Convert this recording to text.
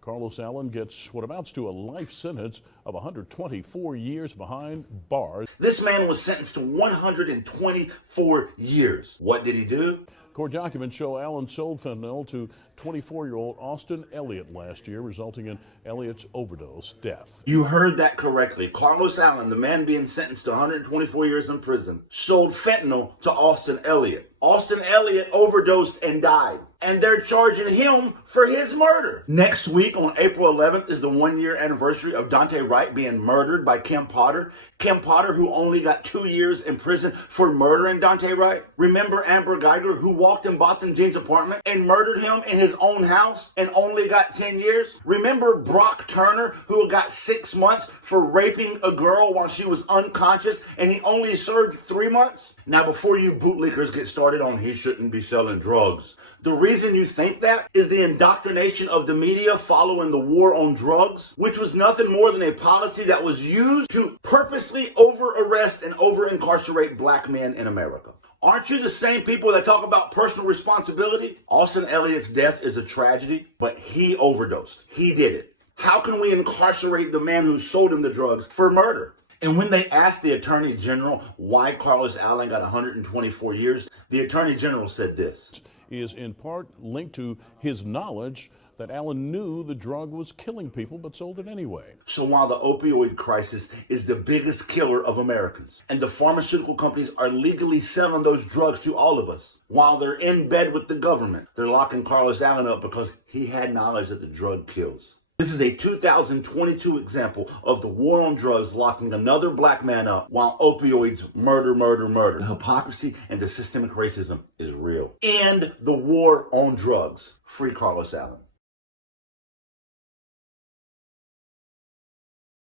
Carlos Allen gets what amounts to a life sentence of 124 years behind bars. This man was sentenced to 124 years. What did he do? Court documents show Allen sold fentanyl to 24-year-old Austin Elliott last year, resulting in Elliott's overdose death. You heard that correctly. Carlos Allen, the man being sentenced to 124 years in prison, sold fentanyl to Austin Elliott. Austin Elliott overdosed and died, and they're charging him for his murder. Next week, on April 11th, is the one-year anniversary of Daunte Wright being murdered by Kim Potter. Kim Potter, who only got 2 years in prison for murdering Daunte Wright. Remember Amber Geiger, who walked in Botham Jean's apartment and murdered him in his own house and only got 10 years? Remember Brock Turner, who got 6 months for raping a girl while she was unconscious and he only served 3 months? Now, before you bootlickers get started on he shouldn't be selling drugs, the reason you think that is the indoctrination of the media following the war on drugs, which was nothing more than a policy that was used to purposely over-arrest and over-incarcerate black men in America. Aren't you the same people that talk about personal responsibility? Austin Elliott's death is a tragedy, but he overdosed. He did it. How can we incarcerate the man who sold him the drugs for murder? And when they asked the Attorney General why Carlos Allen got 124 years, the Attorney General said this. Is in part linked to his knowledge that Allen knew the drug was killing people but sold it anyway. So while the opioid crisis is the biggest killer of Americans, and the pharmaceutical companies are legally selling those drugs to all of us, while they're in bed with the government, they're locking Carlos Allen up because he had knowledge that the drug kills. This is a 2022 example of the war on drugs locking another black man up while opioids murder. The hypocrisy and the systemic racism is real. And the war on drugs. Free Carlos Allen.